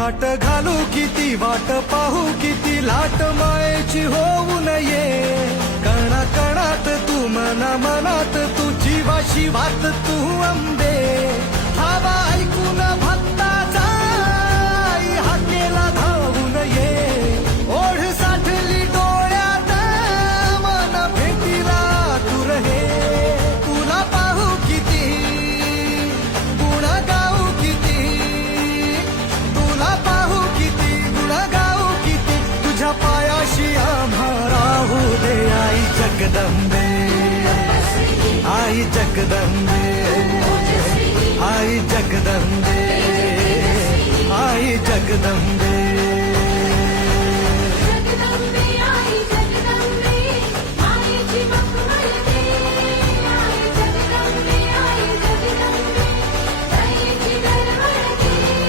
घाट घालू किती वाट पाहू किती लाट मायेची होऊ नये कणा कणात तू मना मनात तू जीवाशी वात तू अंबे हवा ऐकून भक्ताचा आई हाकेला धावून ये ओढ साठली डोळ्यात मन भेटीला तू रहे तुला पाहू किती गुण गाऊ किती तुला पाहू किती गुण गाऊ किती तुझ्या पायाशी आम्हा राहू दे आई जगदंबे आई जगदंबे आई